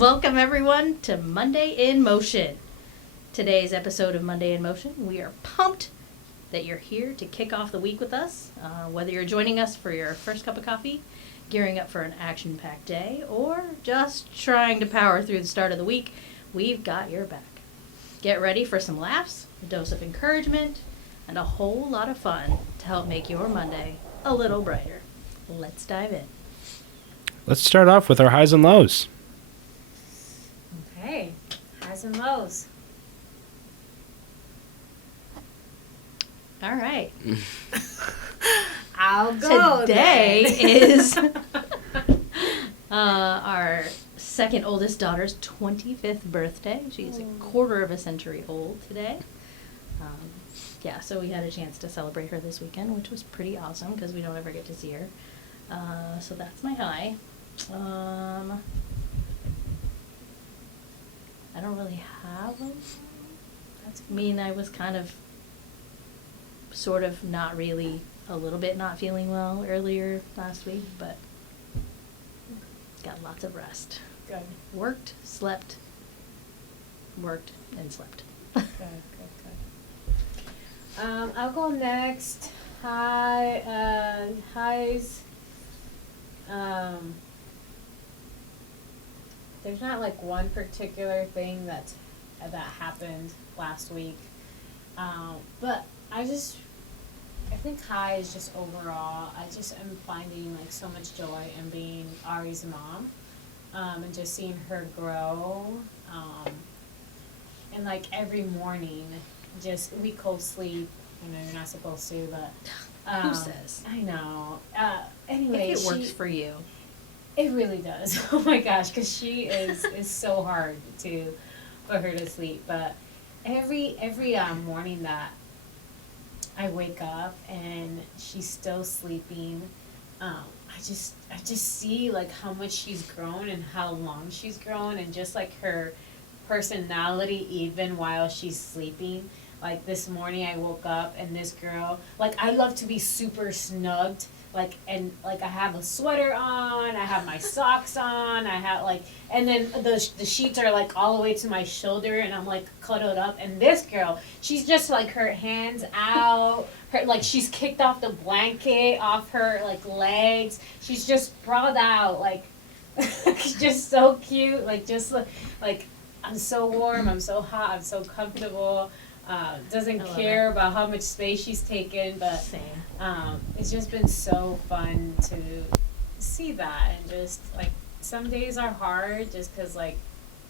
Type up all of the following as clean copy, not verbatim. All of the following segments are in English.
Welcome, everyone, to Monday in Motion. Today's episode of Monday in Motion, we are pumped that you're here to kick off the week with us. Whether you're joining us for your first cup of coffee, gearing up for an action-packed day, or just trying to power through the start of the week, we've got your back. Get ready for some laughs, a dose of encouragement, and a whole lot of fun to help make your Monday a little brighter. Let's dive in. Let's start off with our highs and lows. Okay, highs and lows. All right. I'll go. Today then. is our second oldest daughter's 25th birthday. She's a quarter of a century old today. So we had a chance to celebrate her this weekend, which was pretty awesome because we don't ever get to see her. So that's my high. I don't really have one. I was kind of, sort of, not really, a little bit not feeling well earlier last week, but got lots of rest. Good. Worked, slept, and slept. Good. I'll go next. Highs. There's not like one particular thing that happened last week, but I think high is just overall. I just am finding like so much joy in being Ari's mom, and just seeing her grow, and like every morning, we co-sleep. I know you're not supposed to, but Who says? I know. Anyway, If it works for you. It really does. Oh my gosh, because she is so hard for her to sleep. But every morning that I wake up and she's still sleeping, I just see like how much she's grown and how long she's grown, and just like her personality even while she's sleeping. Like this morning I woke up and this girl, like I love to be super snugged, I have a sweater on, I have my socks on, and then the sheets are like all the way to my shoulder, and I'm like cuddled up, and this girl, she's just like her hands out, she's kicked off the blanket off her like legs, she's just sprawled out, just so cute, I'm so warm, I'm so hot, I'm so comfortable. Doesn't care about how much space she's taken, but Same. It's just been so fun to see that, and just like some days are hard just because like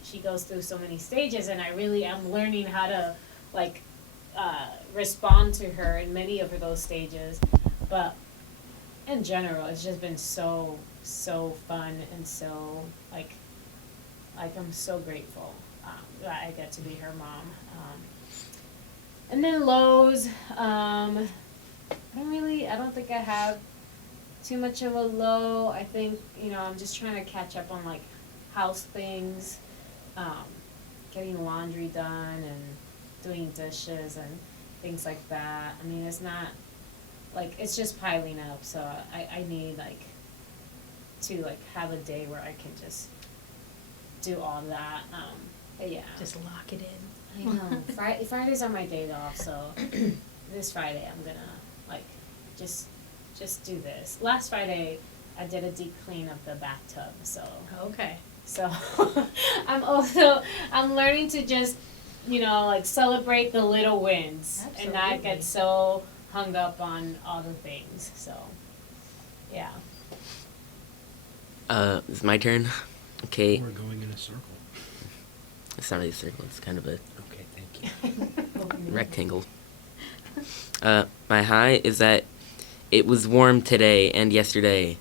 she goes through so many stages, and I really am learning how to respond to her in many of those stages, but in general it's just been so fun, and so like I'm so grateful that I get to be her mom. And then lows, I don't think I have too much of a low. I think, I'm just trying to catch up on like house things, getting laundry done and doing dishes and things like that. I mean, it's not, it's just piling up, so I need to have a day where I can just do all that, but yeah. Just lock it in. I know. Fridays are my days off, so this Friday I'm gonna just do this. Last Friday I did a deep clean of the bathtub, so Okay. So I'm learning to just celebrate the little wins. Absolutely. And not get so hung up on all the things. So yeah. It's my turn. Okay. We're going in a circle. It's not really a circle. It's kind of a Okay, thank you. rectangle. My high is that it was warm today and yesterday.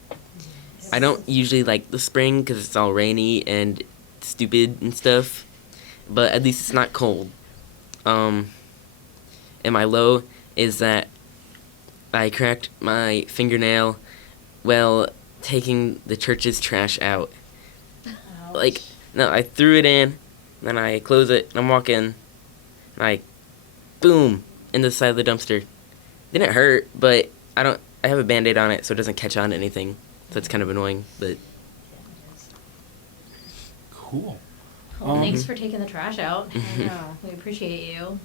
I don't usually like the spring because it's all rainy and stupid and stuff, but at least it's not cold. And my low is that I cracked my fingernail while taking the church's trash out. Ouch. I threw it in, then I close it, and I'm walking, and boom, in the side of the dumpster. Didn't hurt, but I have a Band-Aid on it, so it doesn't catch on to anything. So it's kind of annoying, but Cool. Well, thanks for taking the trash out. I know. We appreciate you.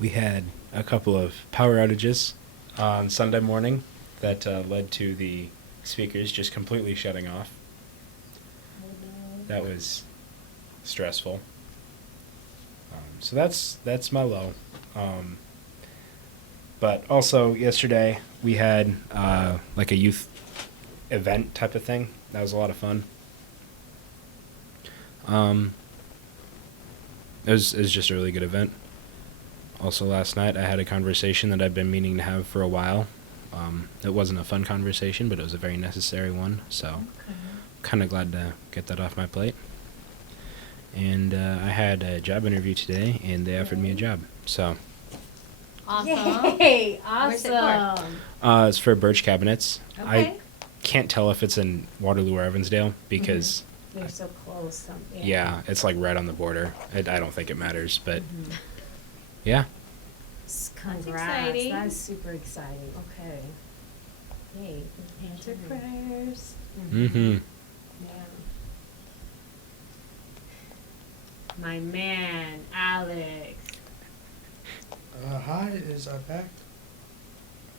We had a couple of power outages on Sunday morning that led to the speakers just completely shutting off. That was stressful. So that's my low. But also yesterday we had like a youth event type of thing. That was a lot of fun. It was just a really good event. Also last night I had a conversation that I've been meaning to have for a while. It wasn't a fun conversation, but it was a very necessary one. So kind of glad to get that off my plate. And I had a job interview today, and they offered me a job. So Awesome. Yay! Where's it for? Awesome. it's for Birch Cabinets. Okay. I can't tell if it's in Waterloo or Evansdale because, They're so close. yeah, it's like right on the border. I don't think it matters, but Mhm. yeah. Congrats. exciting. That's super exciting. Okay. Yay. Answer prayers. Mm-hmm. Yeah. My man, Alex. Hi, is I back?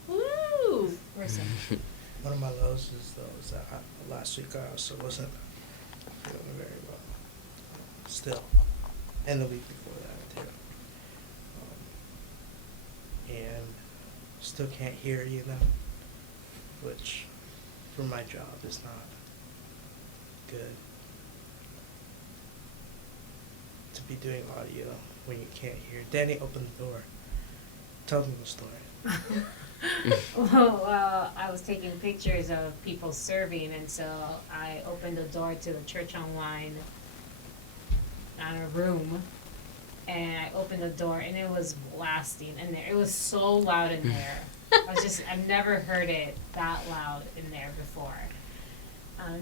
Woo! Where's him? One of my lows is though is that last week I also wasn't feeling very well. Still, and the week before that too. And still can't hear, which for my job is not good. To be doing audio when you can't hear. Danny, open the door. Tell them the story. Well, I was taking pictures of people serving, and so I opened the door to the church online room, and I opened the door, and it was blasting in there. It was so loud in there. I've never heard it that loud in there before.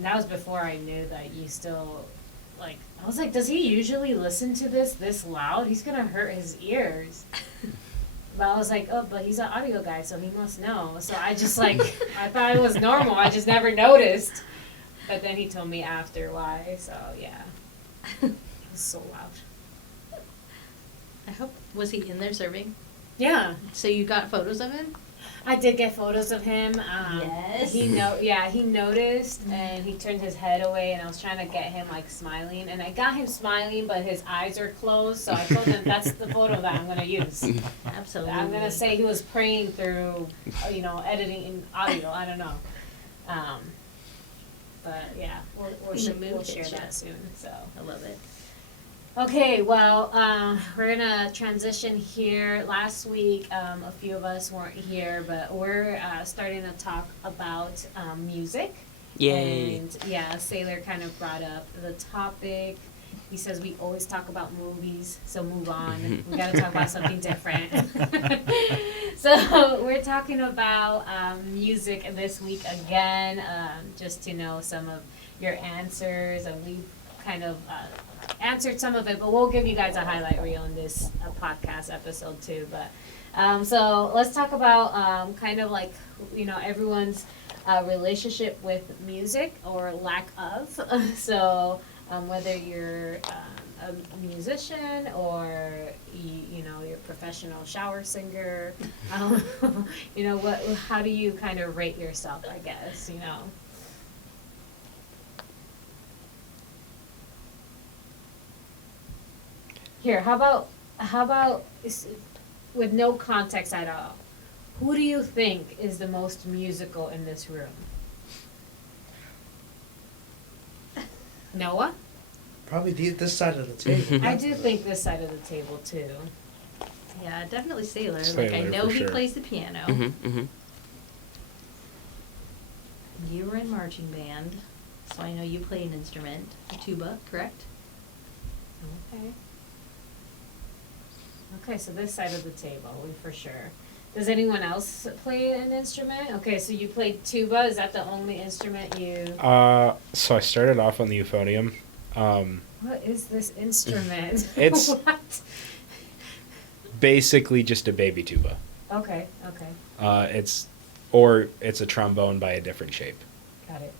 That was before I knew that you still, like, I was like, does he usually listen to this loud? He's gonna hurt his ears. But I was like, oh, but he's an audio guy, so he must know. So I just like, I thought it was normal. I just never noticed. But then he told me after why. So yeah, it was so loud. I hope, was he in there serving? Yeah, So you got photos of him? I did get photos of him. Yes. He noticed and he turned his head away, and I was trying to get him like smiling, and I got him smiling, but his eyes are closed. So I told him that's the photo that I'm gonna use. Absolutely. I'm gonna say he was praying through, editing in audio. I don't know. But yeah, we'll The mood we'll share hits ya. that soon. So I love it. okay, well, we're gonna transition here. Last week, a few of us weren't here, but we're starting to talk about music. Yay. And yeah, Sailor kind of brought up the topic. He says we always talk about movies, so move on. We gotta talk about something different. So we're talking about music this week again, just to know some of your answers, and we've kind of answered some of it, but we'll give you guys a highlight reel in this podcast episode too. But so let's talk about kind of like everyone's relationship with music or lack of. So whether you're a musician or you're a professional shower singer, how do you kind of rate yourself? I guess Here, how about with no context at all? Who do you think is the most musical in this room? Noah? Probably this side of the table. I do think this side of the table too. Yeah, definitely Sailor. Like, I Sailor, know for he sure. plays the piano. Mm-hmm. You were in marching band, so I know you play an instrument, a tuba, correct? Okay. Okay, so this side of the table, we for sure. Does anyone else play an instrument? Okay, so you played tuba. Is that the only instrument you? So I started off on the euphonium. What is this instrument? It's- What? Basically just a baby tuba. Okay. It's a trombone by a different shape. Got it.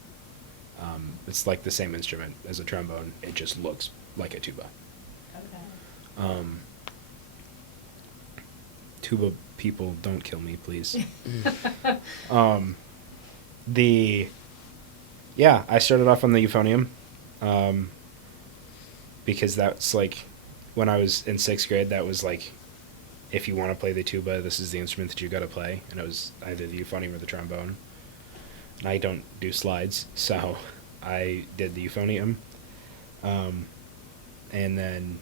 It's like the same instrument as a trombone. It just looks like a tuba. Okay. Tuba people, don't kill me, please. I started off on the euphonium, because that's like, when I was in 6th grade, that was like, if you want to play the tuba, this is the instrument that you got to play, and it was either the euphonium or the trombone. And I don't do slides, so I did the euphonium, and then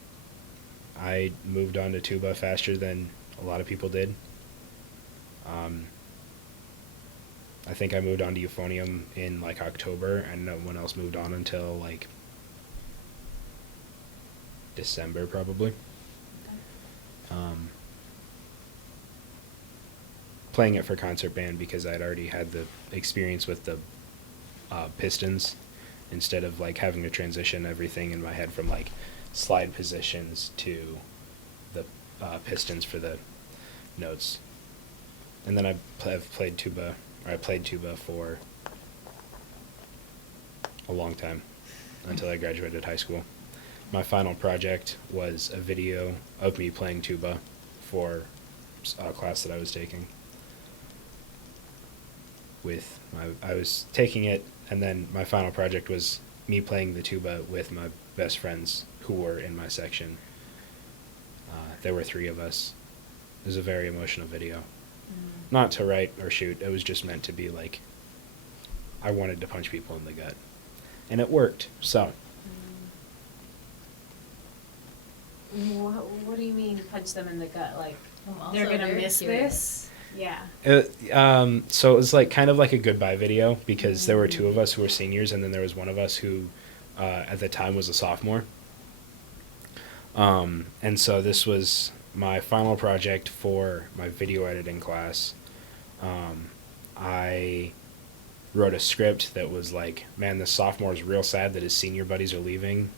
I moved on to tuba faster than a lot of people did. I think I moved on to euphonium in like October, and no one else moved on until like December probably. Playing it for concert band because I'd already had the experience with the pistons, instead of like having to transition everything in my head from like slide positions to the pistons for the notes. And then I've played tuba, or I played tuba for a long time, until I graduated high school. My final project was a video of me playing tuba for a class that I was taking. I was taking it, and then my final project was me playing the tuba with my best friends who were in my section. There were 3 of us. It was a very emotional video. Not to write or shoot, it was just meant to be like, I wanted to punch people in the gut. And it worked, so. What do you mean punch them in the gut? Like, I'm also they're gonna very miss curious. this? Yeah. So it was like kind of like a goodbye video, because there were 2 of us who were seniors, and then there was one of us who at the time was a sophomore. And so this was my final project for my video editing class. I wrote a script that was like, man, this sophomore is real sad that his senior buddies are leaving.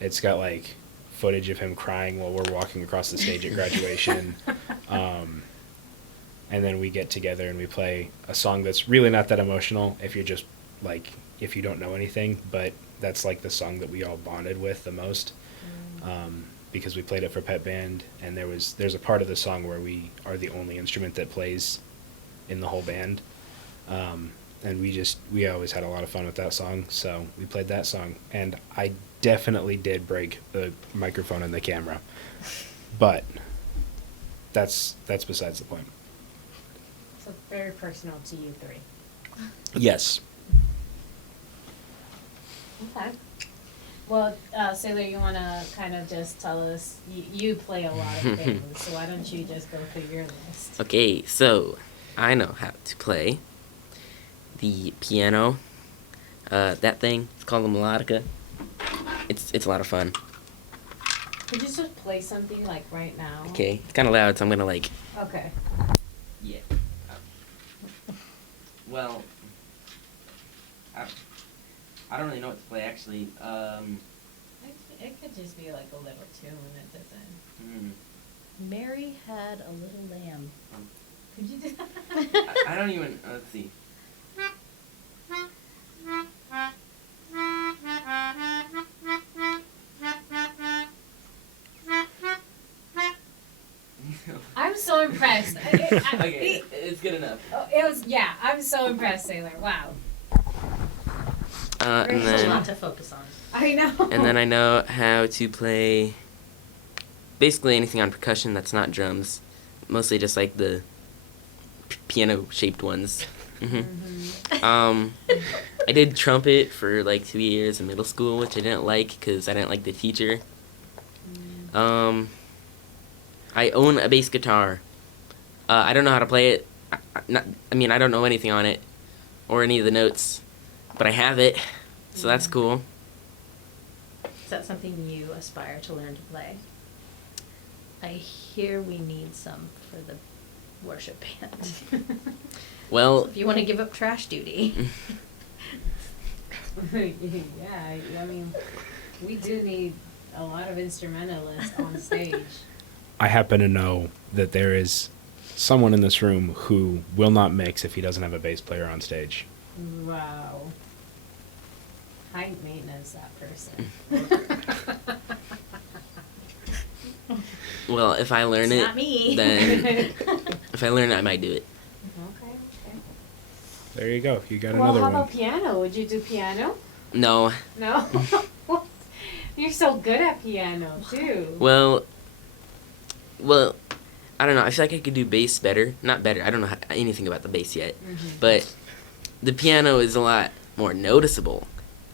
It's got like footage of him crying while we're walking across the stage at graduation. And then we get together and we play a song that's really not that emotional if you're just like, if you don't know anything, but that's like the song that we all bonded with the most. Because we played it for pep band, and there's a part of the song where we are the only instrument that plays in the whole band. And we always had a lot of fun with that song, so we played that song. And I definitely did break the microphone and the camera, but that's besides the point. So very personal to you 3. Yes. Okay. Well, Sailor, you want to kind of just tell us, you play a lot of things, so why don't you just go through your list? Okay, so I know how to play the piano. That thing, it's called a melodica. It's a lot of fun. Could you just play something like right now? Okay, it's kind of loud, so I'm gonna like. Okay. Yeah. Well, I don't really know what to play actually. It could just be like a little tune. It doesn't. Mary had a little lamb. Could you do that? I don't even. Let's see. I'm so impressed. Okay, it's good enough. It was, yeah, I'm so impressed, Sailor. Wow. And There's a lot then to focus on. I know. and then I know how to play basically anything on percussion that's not drums. Mostly just like the piano shaped ones. I did trumpet for like 2 years in middle school, which I didn't like because I didn't like the teacher. I own a bass guitar. I don't know how to play it. I don't know anything on it or any of the notes, but I have it, so that's cool. Is that something you aspire to learn to play? I hear we need some for the worship band. Well, If you want to give up trash duty. Yeah, I mean, we do need a lot of instrumentalists on stage. I happen to know that there is someone in this room who will not mix if he doesn't have a bass player on stage. Wow. High maintenance, that person. Well, if I learn It's it, not me. then if I learn it, I might do it. Okay, okay. There you go. You got Well, another how one. about piano? Would you do piano? No. No? You're so good at piano, too. Well, I don't know. I feel like I could do bass better. Not better. I don't know anything about the bass yet. But the piano is a lot more noticeable.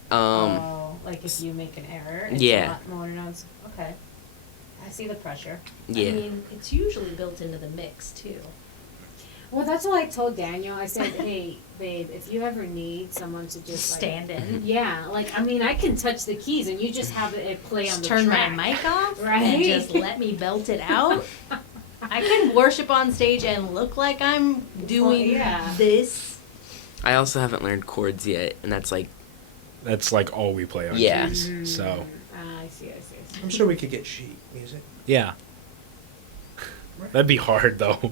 Oh, like if you make an error, it's Yeah. a lot more notice- Okay. I see the pressure. Yeah. I mean, it's usually built into the mix too. Well, that's what I told Daniel. I said, hey, babe, if you ever need someone to just like, Stand in. yeah, like, I mean, I can touch the keys and you just have it play on Just the turn track. my mic off Right. and just let me belt it out. I can worship on stage and look like I'm doing yeah. this. I also haven't learned chords yet, and that's like, That's like all we play on Yeah. keys. So, I see. I'm sure we could get sheet music. yeah. That'd be hard, though.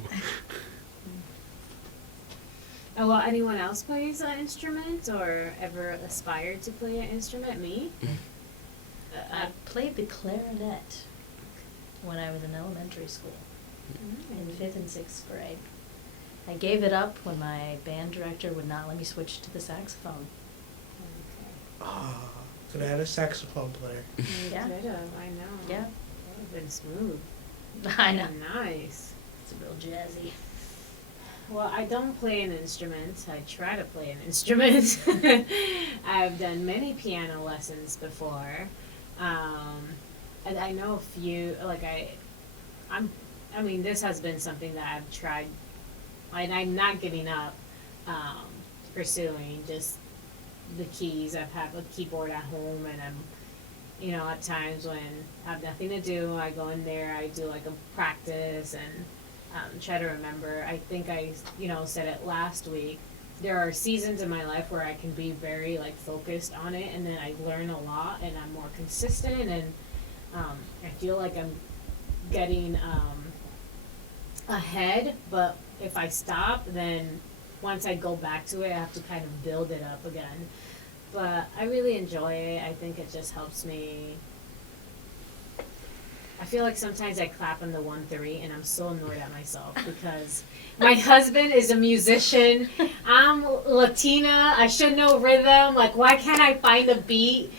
Oh, well, anyone else plays an instrument or ever aspired to play an instrument? Me? I played the clarinet when I was in elementary school, in 5th and 6th grade. I gave it up when my band director would not let me switch to the saxophone. Ah, could have had a saxophone player. Yeah. Could have, I know. Yeah. That would have been smooth. I know. Nice. It's real jazzy. Well, I don't play an instrument. I try to play an instrument. I've done many piano lessons before. And I know a few, like I mean, this has been something that I've tried, and I'm not giving up, pursuing just the keys. I've had a keyboard at home, and I'm, you know, at times when I have nothing to do, I go in there, I do like a practice and try to remember. I think I, you know, said it last week. There are seasons in my life where I can be very like focused on it, and then I learn a lot, and I'm more consistent, and I feel like I'm getting ahead. But if I stop, then once I go back to it, I have to kind of build it up again. But I really enjoy it. I think it just helps me. I feel like sometimes I clap on the 1-3 and I'm so annoyed at myself because my husband is a musician. I'm Latina. I should know rhythm. Like, why can't I find a beat?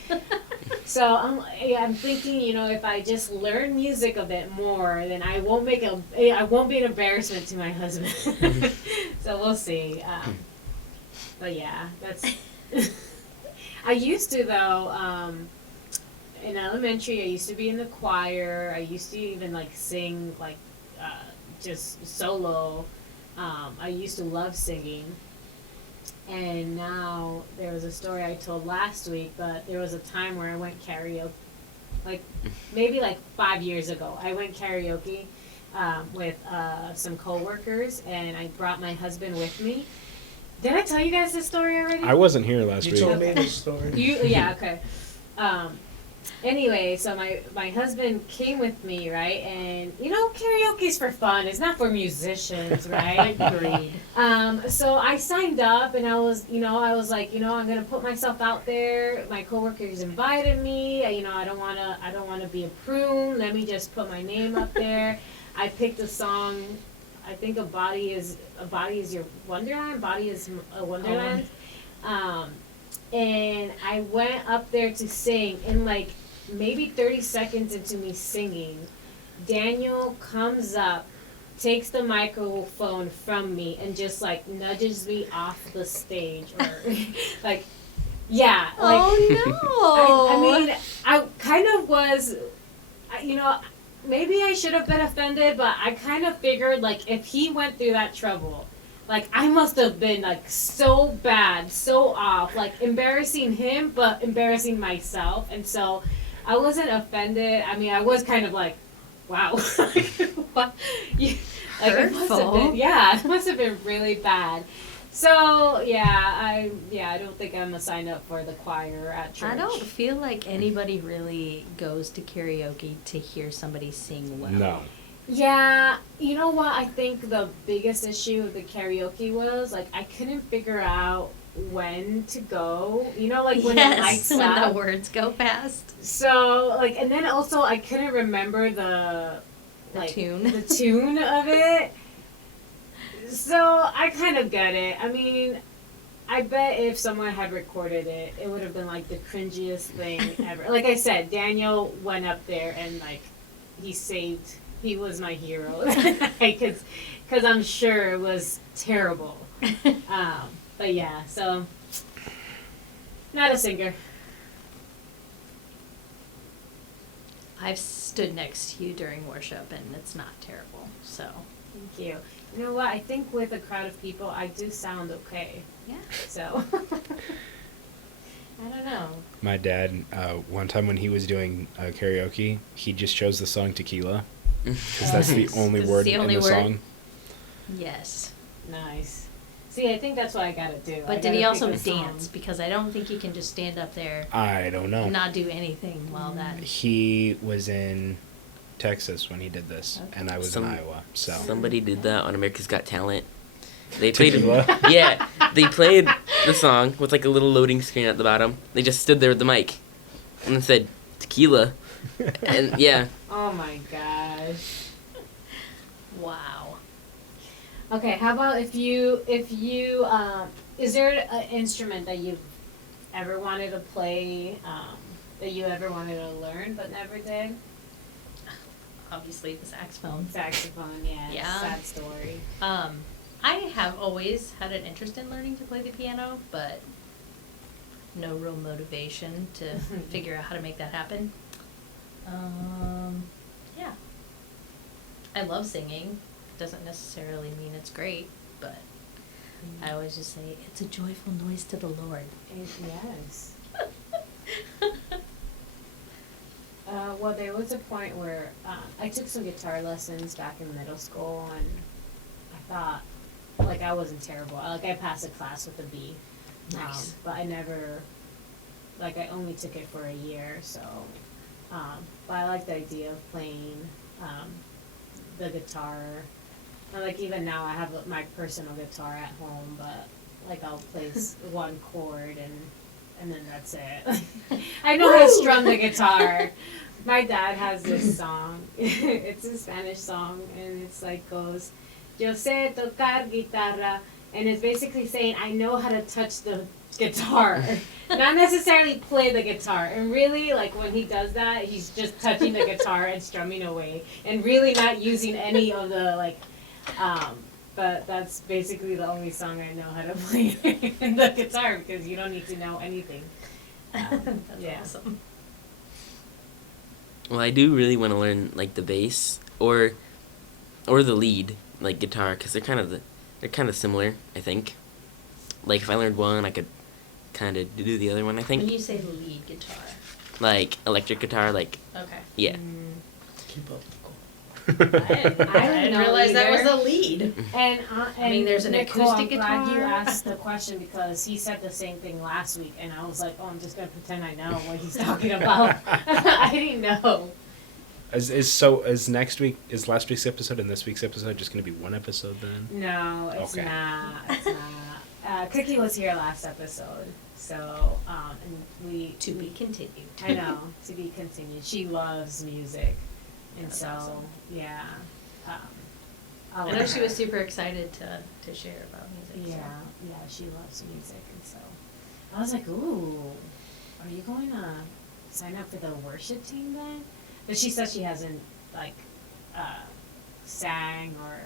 So I'm thinking, you know, if I just learn music a bit more, then I won't be an embarrassment to my husband. So we'll see. But yeah, that's. I used to though. In elementary, I used to be in the choir. I used to even like sing like just solo. I used to love singing. And now there was a story I told last week, but there was a time where I went karaoke, like maybe like 5 years ago. I went karaoke with some coworkers, and I brought my husband with me. Did I tell you guys this story already? I wasn't here last You week. told me this story. Yeah, okay. Anyway, so my husband came with me, right? And you know, karaoke's for fun. It's not for musicians, right? Agreed. So I signed up, and I was like, you know, I'm gonna put myself out there. My coworkers invited me. You know, I don't wanna be a prune. Let me just put my name up there. I picked a song. I think a body is your wonderland. Body is a wonderland. And I went up there to sing, and like maybe 30 seconds into me singing, Daniel comes up, takes the microphone from me, and just like nudges me off the stage, or like, yeah, like. Oh no! I mean, I kind of was, you know, maybe I should have been offended, but I kind of figured like if he went through that trouble, like I must have been like so bad, so off, like embarrassing him, but embarrassing myself. And so I wasn't offended. I mean, I was kind of like, wow. What? It must have been, yeah, it must have been really bad. So I don't think I'm gonna sign up for the choir at church. I don't feel like anybody really goes to karaoke to hear somebody sing well. No. Yeah, you know what? I think the biggest issue with the karaoke was like I couldn't figure out when to go. You know, like when it lights when the up. words go past. So like, and then also I couldn't remember the The tune. the tune of it. So I kind of get it. I mean, I bet if someone had recorded it, it would have been like the cringiest thing ever. Like I said, Daniel went up there and like he saved. He was my hero because I'm sure it was terrible. But yeah, so not a singer. I've stood next to you during worship, and it's not terrible. So Thank you. You know what? I think with a crowd of people, I do sound okay. yeah. So I don't know. My dad, one time when he was doing karaoke, he just chose the song Tequila because that's the Nice. only 'Cause it's word the in only the word? song. Yes. Nice. See, I think that's what I gotta do. I But did he gotta also pick a song. dance? Because I don't think you can just stand up there I don't know. and not do anything while that. He was in Texas when he did this, Okay. and I was Some- in Iowa. So Somebody did that on America's Got Talent. They played Tequila? Yeah, they played the song with like a little loading screen at the bottom. They just stood there with the mic and then said tequila. And yeah, Oh my gosh. Wow. Okay, how about if you is there an instrument that you've ever wanted to play, that you ever wanted to learn but never did? Obviously, the saxophone. Saxophone, yeah. Yeah. Sad story. I have always had an interest in learning to play the piano, but no real motivation to figure out how to make that happen. Yeah. I love singing. Doesn't necessarily mean it's great, but I always just say it's a joyful noise to the Lord. Yes. Well, there was a point where I took some guitar lessons back in middle school, and I thought, like, I wasn't terrible. I passed a class with a B. Nice. But I never, like, I only took it for a year, so. But I like the idea of playing the guitar. And, like, even now I have my personal guitar at home, but, like, I'll play one chord and then that's it. I know how to strum the guitar. My dad has this song. It's a Spanish song, and it's like goes, "Yo sé tocar guitarra," and it's basically saying I know how to touch the guitar, not necessarily play the guitar. And really, like when he does that, he's just touching the guitar and strumming away, and really not using any of the like. But that's basically the only song I know how to play the guitar because you don't need to know anything. That's Yeah. awesome. well, I do really want to learn like the bass or the lead, like guitar, because they're kind of similar. I think. Like if I learned one, I could kind of do the other one. I When think you say lead guitar, like electric guitar, like okay. yeah. Keep up. I didn't know realize that was either. a lead. And I mean, there's an Nicole, acoustic I'm glad you guitar. asked the question because he said the same thing last week, and I was like, oh, I'm just gonna pretend I know what he's talking about. I didn't know. Is last week's episode and this week's episode just going to be one episode then? No, it's Okay. not. It's not. Cookie was here last episode, so and we To be continued. I know, to be continued. She loves music, and That's so awesome. yeah. I know she was super excited to share about music. Yeah, yeah, she loves music, and so I was like, "Ooh, are you going to sign up for the worship team then?" But she said she hasn't like sang or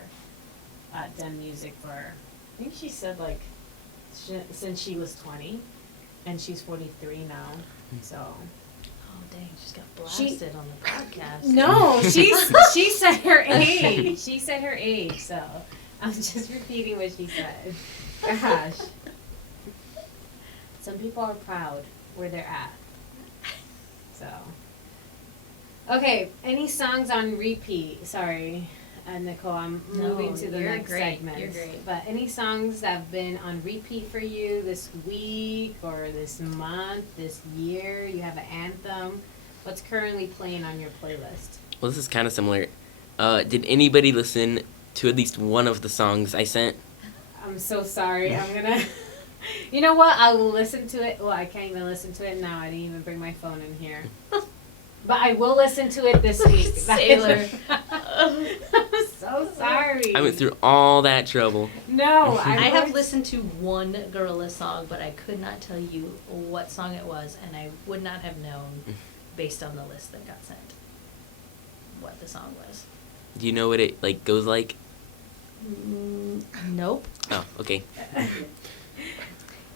done music for. I think she said like since she was 20, and she's 43 now. So Oh dang, she's got blasted on the podcast. no, she said her age. She said her age. So I'm just repeating what she said. Gosh. Some people are proud where they're at. So. Okay, any songs on repeat? Sorry, Nicole, I'm No, moving to the you're next great, segment. you're great. But any songs that have been on repeat for you this week or this month, this year? You have an anthem. What's currently playing on your playlist? Well, this is kind of similar. Did anybody listen to at least one of the songs I sent? I'm so sorry. I'm gonna. You know what? I will listen to it. Well, I can't even listen to it now. I didn't even bring my phone in here. But I will listen to it this week. Sailor. I'm so sorry. I went through all that trouble. No, I have worked- listened to one Gorillaz song, but I could not tell you what song it was, and I would not have known, based on the list that got sent, what the song was. Do you know what it like goes like? Nope. Oh, okay.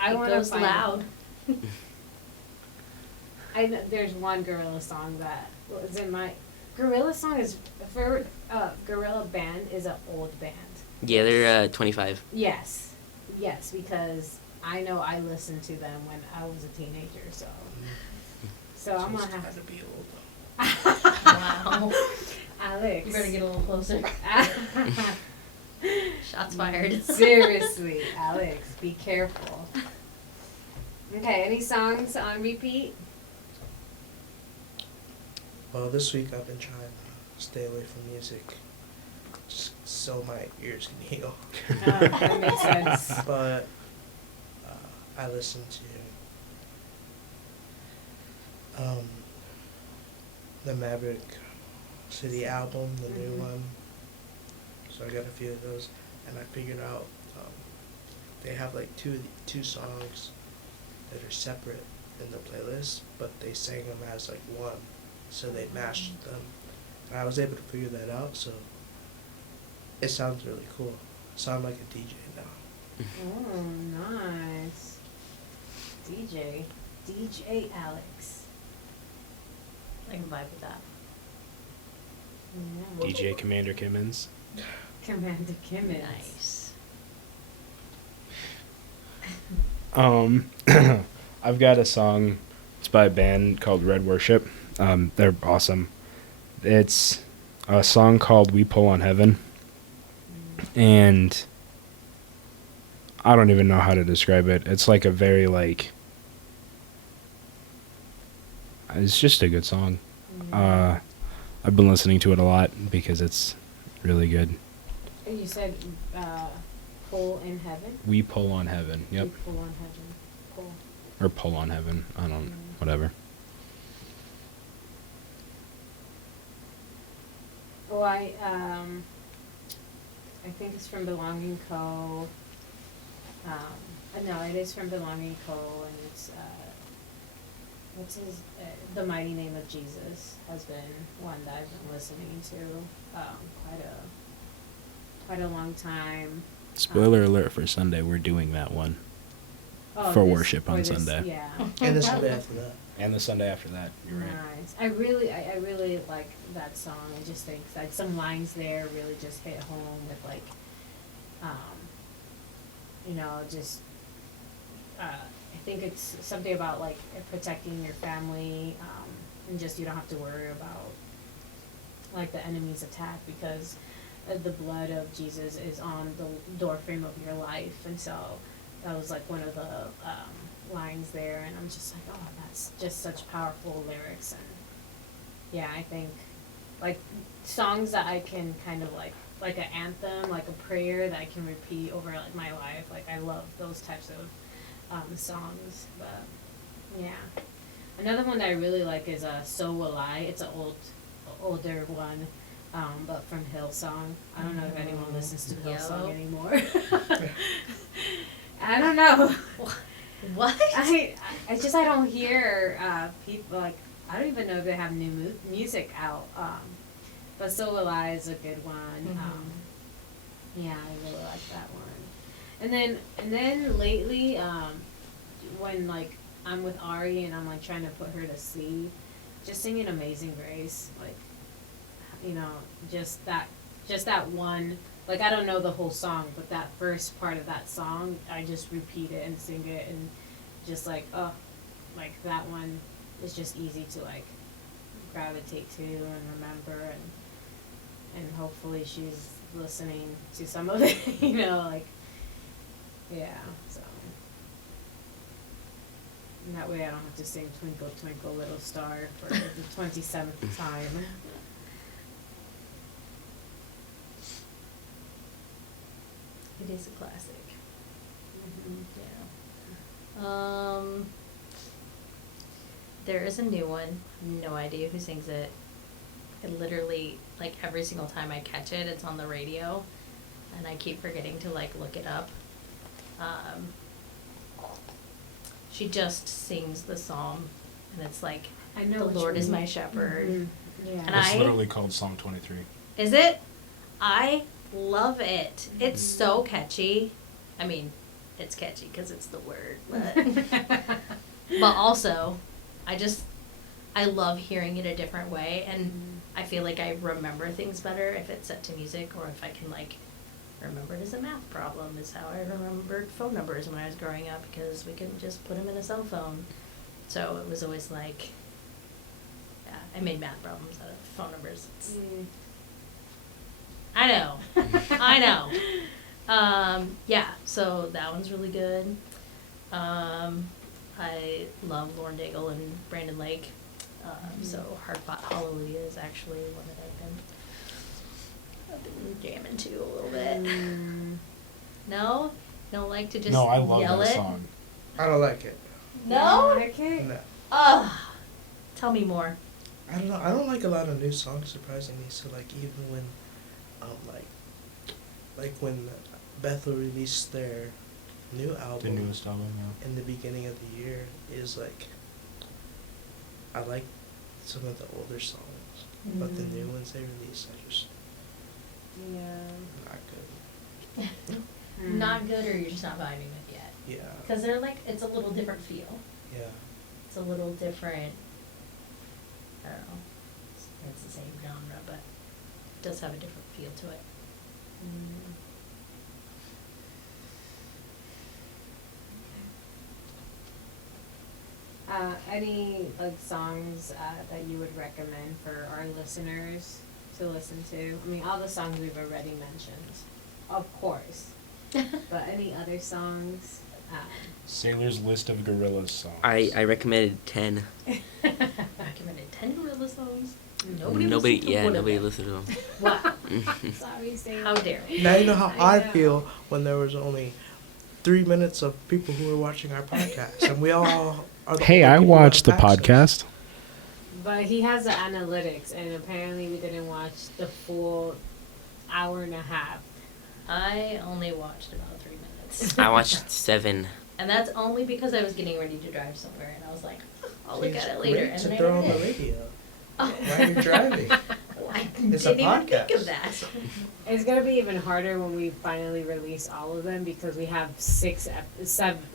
I It wanna goes find- loud. I know there's one Gorilla song that was in my Gorilla song is for Gorilla band is an old band. Yeah, they're 25. Yes, yes, because I know I listened to them when I was a teenager. So I'm gonna have to be old though. Wow. Alex. You better get a little closer. Shots fired. Seriously, Alex, be careful. Okay, any songs on repeat? Well, this week I've been trying to stay away from music, just so my ears can heal. That makes sense. But I listened to the Maverick City album, the new Mhm. one. So I got a few of those, and I figured out they have like two songs that are separate in the playlist, but they sang them as like one, so they mashed them. And I was able to figure that out, so it sounds really cool. I sound like a DJ now. Oh, nice. DJ Alex. I can vibe with that. Yeah. DJ Commander Kimmins. Commander Kimmins. Nice. I've got a song. It's by a band called Red Worship. They're awesome. It's a song called "We Pull on Heaven," and I don't even know how to describe it. It's like a very like. It's just a good song. I've been listening to it a lot because it's really good. You said Pull in Heaven? We pull on heaven. Yep. We Pull on Heaven. Cool. Or pull on heaven. I don't. Whatever. Oh, I think it's from Belonging Co. No, it is from Belonging Co. And it's what's his The Mighty Name of Jesus has been one that I've been listening to quite a long time. Spoiler alert for Sunday. We're doing that one. Oh, For worship on this- Sunday. Yeah. And the Sunday after that. And the Sunday after that. You're right. Nice. I really like that song. I just think that some lines there really just hit home with like, just. I think it's something about like protecting your family, and just you don't have to worry about like the enemy's attack because the blood of Jesus is on the doorframe of your life, and so that was like one of the lines there, and I'm just like, oh, that's just such powerful lyrics, and yeah, I think like songs that I can kind of like an anthem, like a prayer that I can repeat over like my life. Like I love those types of songs, but yeah. Another one that I really like is So Will I. It's an older one, but from Hillsong. I don't know if anyone listens to Hillsong Yep. anymore. I don't know. What? I don't hear people like I don't even know if they have new music out. But So Will I is a good one. Mhm. Yeah, I really like that one. And then lately, when like I'm with Ari and I'm like trying to put her to sleep, just singing Amazing Grace, like just that one. Like I don't know the whole song, but that first part of that song, I just repeat it and sing it, and just like like that one is just easy to like gravitate to and remember, and hopefully she's listening to some of it, like yeah. So and that way I don't have to sing Twinkle Twinkle Little Star for the 27th time. It is a classic. Mhm. Yeah. There is a new one. No idea who sings it. It literally, like, every single time I catch it, it's on the radio, and I keep forgetting to, like, look it up. She just sings the song, and it's like, I know "The which Lord is one my you- shepherd." Mhm. Yeah. And It's I- literally called Song 23. Is it? I love it. It's so catchy. I mean, it's catchy because it's the word, but also, I love hearing it a different way, and I feel like I remember things better if it's set to music, or if I can, like, remember it as a math problem, is how I remembered phone numbers when I was growing up, because we couldn't just put them in a cell phone. So it was always like, yeah, I made math problems out of phone numbers. I know. I know. Yeah, so that one's really good. I love Lauren Daigle and Brandon Lake. So Hard Fought Hallelujah is actually one that I've been jamming to a little bit. No? You don't like to just No, I love yell that it? song. I don't like it. No? I can't. No. Ugh. Tell me more. I don't know. I don't like a lot of new songs, surprisingly. So like even when, like when Bethel released their new The album newest album, yeah. in the beginning of the year, is like, I like some of the older songs, but the new ones they release are just Yeah. not good. Not good, or you're just not vibing with yet? Yeah. Because they're like, it's a little different feel. Yeah. It's a little different, I don't know, it's the same genre, but it does have a different feel to it. Any like songs that you would recommend for our listeners to listen to? I mean, all the songs we've already mentioned, of course. But any other songs? Sailor's List of Gorillaz songs. I recommended 10. Recommended 10 Gorilla songs. Nobody Nobody, listened to yeah, one of nobody them. listened to them. Wow. Sorry, Sailor. How dare you. Now you know how I I know. feel when there was only 3 minutes of people who were watching our podcast, and we all are the Hey, only I people who watched the have access. podcast. But he has the analytics, and apparently we didn't watch the full hour and a half. I only watched about 3 minutes. I watched 7. And that's only because I was getting ready to drive somewhere, and I was like, I'll look It's at it later. great And to then I throw on never the did. radio. Oh. While you're driving. Well, I It's a didn't even think podcast. of that. It's gonna be even harder when we finally release all of them because we have 7,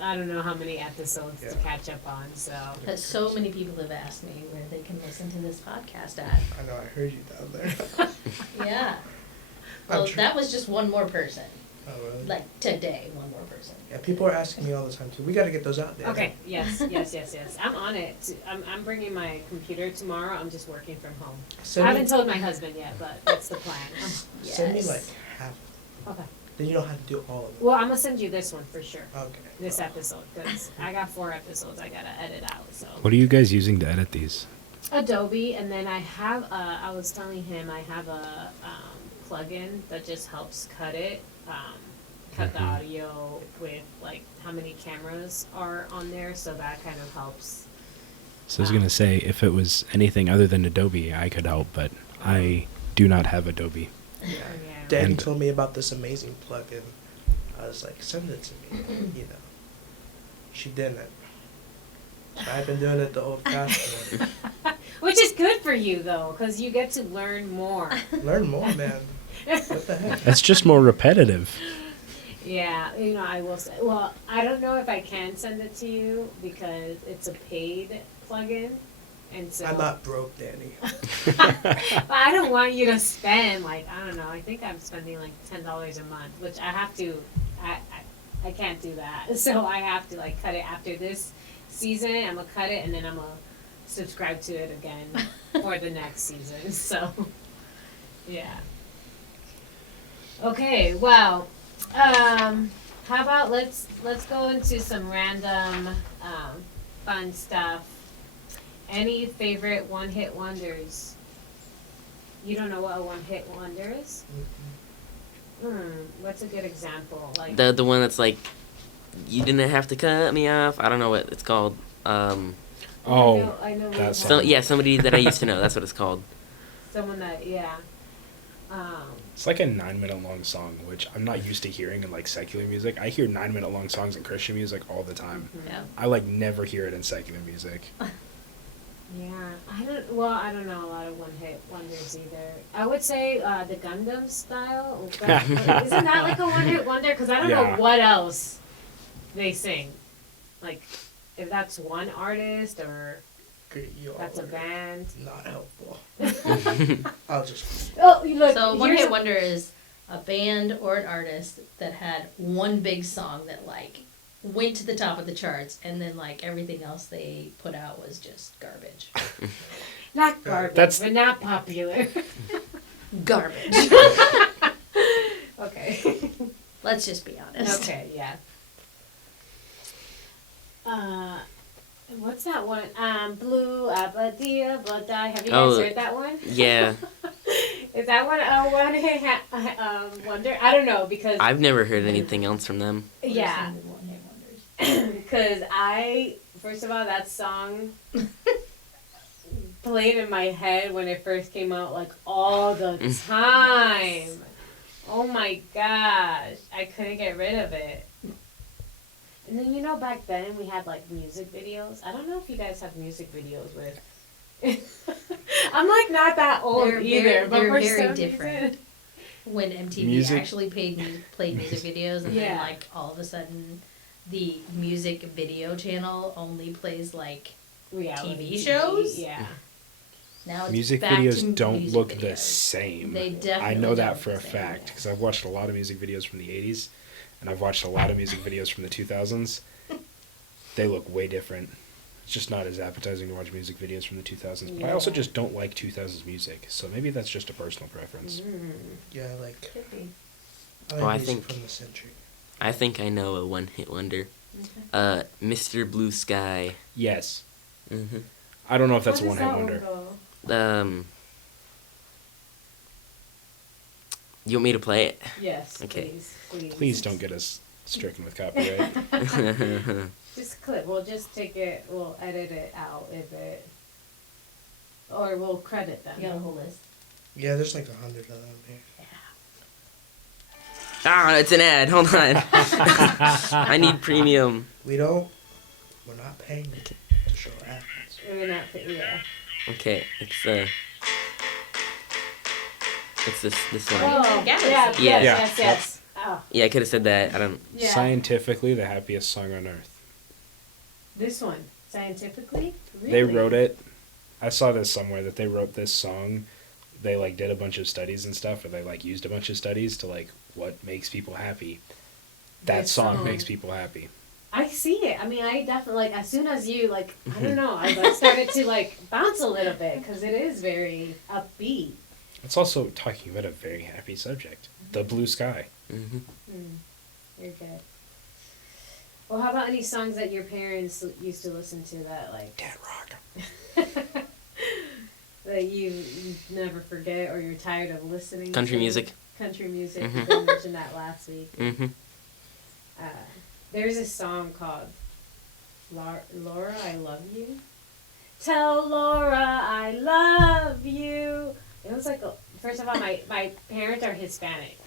I don't know how many episodes to Yeah. catch up on, so. Because so many people have asked me where they can listen to this podcast at. I know, I heard you down there. Yeah. I'm Well, tr- that was just one more person. Oh, really? Like, today, one more person. Yeah, people are asking me all the time too. We got to get those out there. Okay, yes. I'm on it. I'm bringing my computer tomorrow, I'm just working from home. I Send me, haven't told my husband yet, but that's the plan. send me Yes. like half. Okay. Then you don't have to do all of them. Well, I'm gonna send you this one for sure, Okay. this episode, because I got 4 episodes I gotta edit out, so. What are you guys using to edit these? Adobe, and then I have I was telling him I have a plugin that just helps cut it, cut the Mhm. audio with like how many cameras are on there, so that kind of helps. So I was going to say, if it was anything other than Adobe, I could help, but I do not have Adobe. Yeah. Yeah. Danny And- told me about this amazing plugin. I was like, send it to me. You know. She didn't. So I've been doing it the old-fashioned way. Which is good for you though, because you get to learn more. Learn more, man. What the heck? That's just more repetitive. Yeah, you know, I will say. Well, I don't know if I can send it to you because it's a paid plugin, and so. I'm not broke, Danny. But I don't want you to spend like I don't know. I think I'm spending like $10 a month, which I have to. I can't do that. So I have to like cut it after this season. I'm gonna cut it and then I'm gonna subscribe to it again for the next season. So yeah. Okay. Well, how about let's go into some random fun stuff. Any favorite one-hit wonders? You don't know what a one-hit wonder is? What's a good example? Like The one that's like, you didn't have to cut me off. I don't know what it's called. Oh, I know that So song. yeah, somebody that I used to know. That's what it's called. someone that It's like a 9-minute long song, which I'm not used to hearing in like secular music. I hear 9-minute long songs in Christian music all the time. Yeah. I like never hear it in secular music. yeah. I don't know a lot of one hit wonders either. I would say the Gundam style. But isn't that like a one hit wonder? Because I don't Yeah. know what else they sing. Like if that's one artist or Great, you that's a all are band. not helpful. I'll just. Oh, you look. So one here's hit a- wonder is a band or an artist that had one big song that like went to the top of the charts, and then like everything else they put out was just garbage. Not garbage, That's- but not popular. Garbage. Okay. Let's just be honest. Okay, yeah. What's that one? Blue Abadia Badai. Have you guys Oh, heard that one? Yeah, Is that one a one hit wonder? I don't know because I've never heard anything else from them. yeah, One hit wonders. because first of all that song played in my head when it first came out like all the time. Oh my gosh, I couldn't get rid of it. And then back then we had like music videos. I don't know if you guys have music videos with. I'm like not that old They're either, very- but they're for very some different. reason- When MTV Music- actually played music videos, and then Yeah. like all of a sudden, the music video channel only plays like reality TV shows? Yeah. now it's Music back to videos don't music look the videos. same. They definitely I know that don't for a look the same. fact because I've watched a lot of music videos from the 80s and I've watched a lot of music videos from the 2000s. They look way different. It's just not as appetizing to watch music videos from the 2000s. But I also Yeah. just don't like 2000s music, so maybe that's just a personal preference. Yeah, like. Could be. I Oh, I like music think- from the century. I think I know a one-hit wonder. Mr. Blue Sky. Yes. hmm I don't know if that's a What is one-hit that wonder. though? You want me to play it? Yes. Okay. Please. Please don't get us stricken with copyright. Just clip. We'll just take it. We'll edit it out if it, or we'll credit them. You got a whole list. Yeah, there's like 100 of them here. Ah, it's an ad. Hold on. I need premium. We're not paying to show ads. We're not. Yeah. Okay, it's this one. Oh, Galaxy. yeah. Yeah. Yes. Oh, Yeah, I could have said that. I don't. yeah. Scientifically, the happiest song on earth. This one, scientifically. Really? They wrote it. I saw this somewhere that they wrote this song. They like did a bunch of studies and stuff, or they like used a bunch of studies to like what makes people happy. That This song song. makes people happy. I see it. I mean, I definitely like as soon as you like. I don't know. I like, started to like bounce a little bit because it is very upbeat. It's also talking about a very happy subject, the blue sky. hmm You're good. Well, how about any songs that your parents used to listen to that like Dad rock. that you never forget or you're tired of listening Country to? music. Country music. Mhm. You did mention that last week. hmm There's a song called Laura, I Love You. Tell Laura I love you. It was like, first of all, my parents are Hispanic.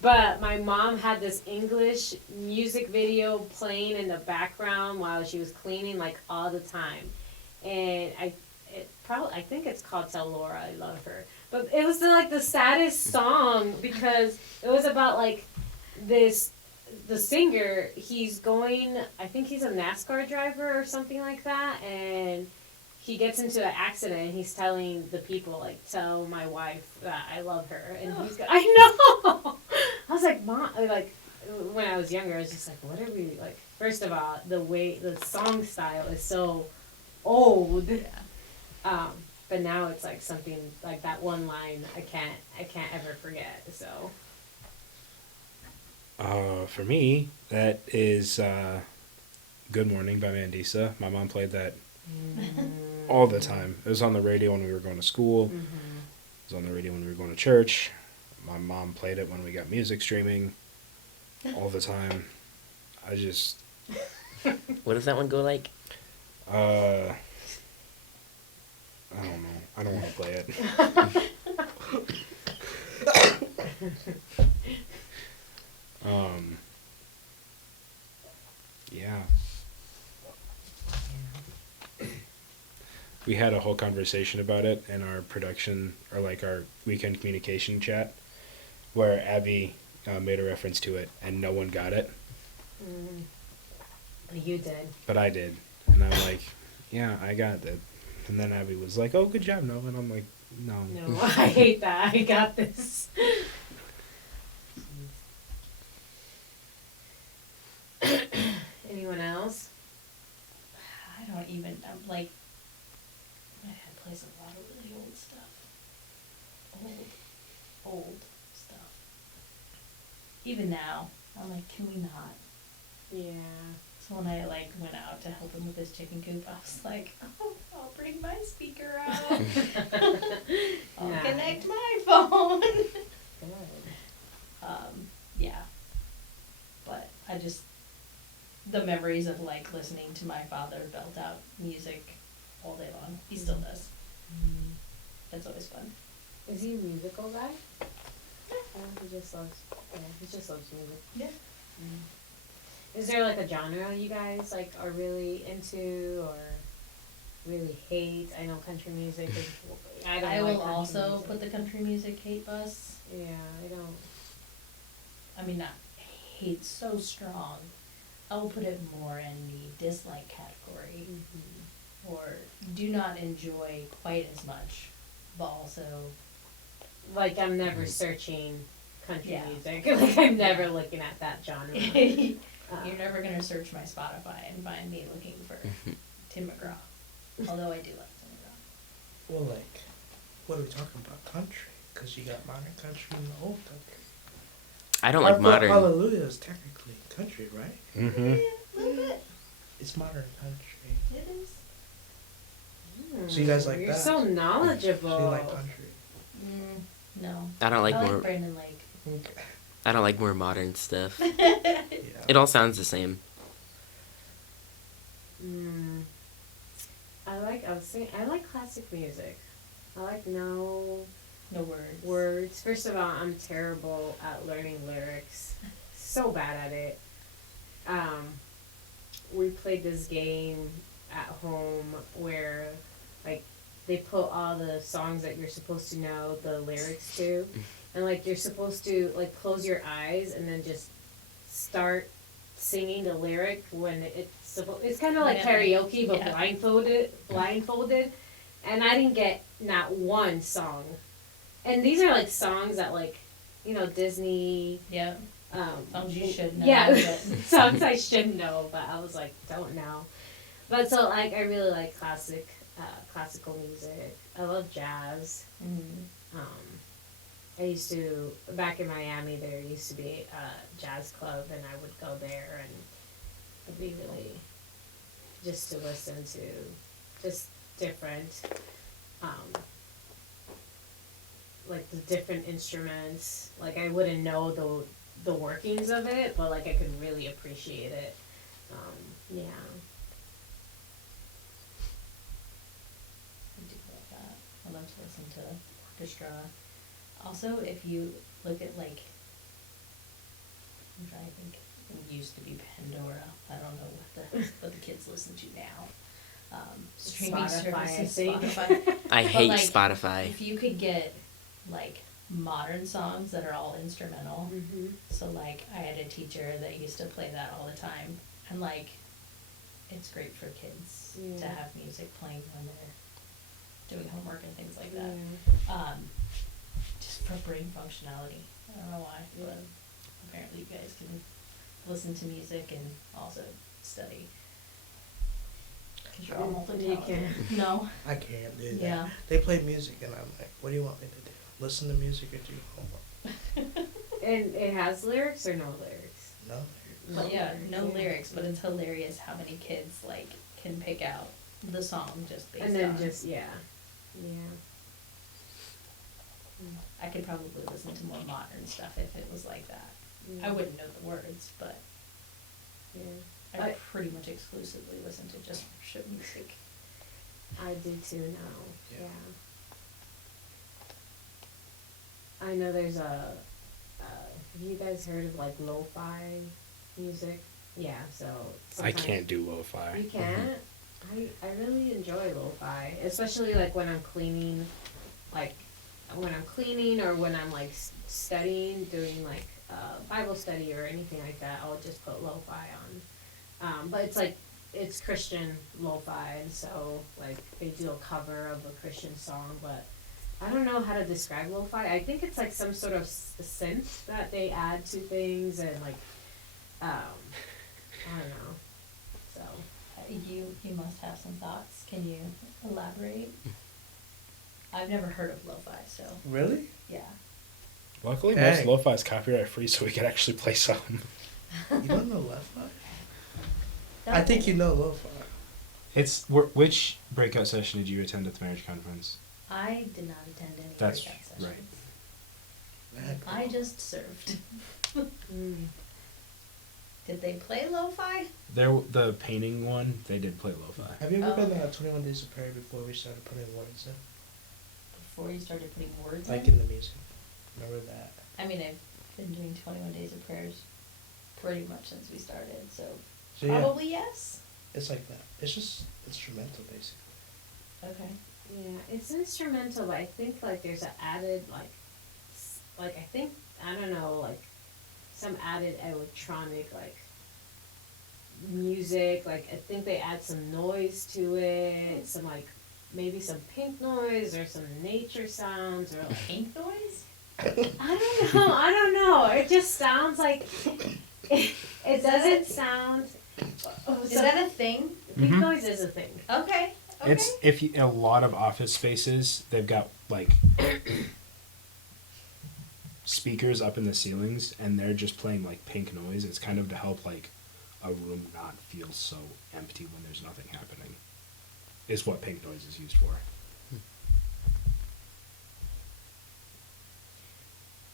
But my mom had this English music video playing in the background while she was cleaning, like all the time. And I think it's called Tell Laura I Love Her. But it was like the saddest song because it was about like the singer, he's going, I think he's a NASCAR driver or something like that, and he gets into an accident and he's telling the people, like, tell my wife that I love her. And he's I know! I was like, Mom, like, when I was younger, I was just like, what are we, like, first of all, the song style is so old. But now it's like something, like that one line I can't ever forget, so. For me, that is Good Morning by Mandisa. My mom played that all the time. It was on the radio when we were going to school. Mm-hmm. It was on the radio when we were going to church. My mom played it when we got music streaming all the time. I just, What does that one go like? I don't know. I don't want to play it. Yeah. We had a whole conversation about it in our production, or like our weekend communication chat, where Abby made a reference to it and no one got it, You did. but I did. And I'm like, yeah, I got it. And then Abby was like, oh, good job, Noah. And I'm like, no. No, I hate that. I got this. Anyone else? I don't even, I'm like, my dad plays a lot of really old stuff. Old stuff. Even now, I'm like, can we not? Yeah. So when I like went out to help him with his chicken coop, I was like, oh, I'll bring my speaker out. I'll Nice. connect my phone. Good. Yeah. But I just, the memories of like listening to my father belt out music all day long. He still does. That's always fun. Is he a musical guy? He just loves. Yeah, he just loves music. Yeah. Is there like a genre you guys like are really into or really hate? I know country music is. I don't I like will country also music. put the country music hate bus. Yeah, I don't. I mean, not hate so strong. I will put it more in the dislike category, or do not enjoy quite as much, but also Like I'm never searching country Yeah. music. Like I'm never looking at that genre. you're never gonna search my Spotify and find me looking for Tim McGraw. Although I do like Tim McGraw. Well, like, what are we talking about? Country? Because you got modern country and old country. I don't like thought modern. Hallelujah is technically country, right? Mm-hmm. A little bit. It's modern country. It is. So you guys like You're that? so knowledgeable. So you like country? No. I don't like I more. like Brandon Lake. Okay. I don't like more modern stuff. Yeah. It all sounds the same. I like classic music. I like no No words. words. First of all, I'm terrible at learning lyrics. So bad at it. We played this game at home where, like, they put all the songs that you're supposed to know the lyrics to, and like you're supposed to like close your eyes and then just start singing the lyric when it's kind of like Yeah. karaoke but Yeah. blindfolded, and I didn't get not one song, and these are like songs that like Disney. Yeah. Songs you should know. Yeah, but- songs I should know, but I was like, don't know. But so like, I really like classical music. I love jazz. I used to, back in Miami, there used to be a jazz club, and I would go there, and it'd be really just to listen to just different, like the different instruments. Like I wouldn't know the workings of it, but like I could really appreciate it. Yeah. I do love that. I love to listen to orchestra. Also, if you look at like, I'm trying to think, it used to be Pandora. I don't know what the kids listen to now. Streaming Spotify, I services, think. Spotify. I But, hate like, Spotify. If you could get like modern songs that are all instrumental. Mm-hmm. So like I had a teacher that used to play that all the time, and like it's great for kids to Yeah. have music playing when they're doing homework and things like that. Yeah. Just for brain functionality. I don't know why, but apparently you guys can listen to music and also study. Cause you're all You multi-talented. can. No. I can't do that. Yeah. They play music, and I'm like, what do you want me to do? Listen to music or do homework? And it has lyrics or no lyrics? No. But yeah, no Yeah. lyrics, but it's hilarious how many kids like can pick out the song just based And then on. just yeah. I could probably listen to more modern stuff if it was like that. I wouldn't know the words, but Yeah. I I- pretty much exclusively listen to just worship music. I do too now. Yeah. Yeah. I know there's a. Have you guys heard of like lo-fi music? Yeah. So. I sometimes- can't do lo-fi. You can't. I really enjoy lo-fi, especially like when I'm cleaning, like when I'm cleaning or when I'm like studying, doing like Bible study or anything like that. I'll just put lo-fi on. But it's like it's Christian lo-fi, and so like they do a cover of a Christian song, but I don't know how to describe lo-fi. I think it's like some sort of synth that they add to things and like I don't know. So. You must have some thoughts. Can you elaborate? I've never heard of lo-fi, so Really? yeah. Luckily, Hey. most lo-fi is copyright free, so we can actually play some. You don't know lo-fi? I think you know lo-fi. It's which breakout session did you attend at the marriage conference? I did not attend any That's breakout right. sessions. I just served. Mm. Did they play lo-fi? The painting one, they did play lo-fi. Have you ever Oh. been on 21 Days of Prayer before we started putting words in? Before you started putting words Like in? in the music. Remember that? I mean, I've been doing 21 Days of Prayers pretty much since we started, so So yeah, probably yes. it's like that. It's just instrumental basically. Okay. Yeah, it's instrumental, but I think like there's an added like I think I don't know like some added electronic like music. Like I think they add some noise to it, some like maybe some pink noise or some nature sounds or like Pink noise? I don't know. It just sounds like it doesn't sound. Is that a thing? pink Mhm. noise is a thing? Okay. Okay. It's if you, a lot of office spaces, they've got like speakers up in the ceilings, and they're just playing like pink noise. It's kind of to help like a room not feel so empty when there's nothing happening. Is what pink noise is used for.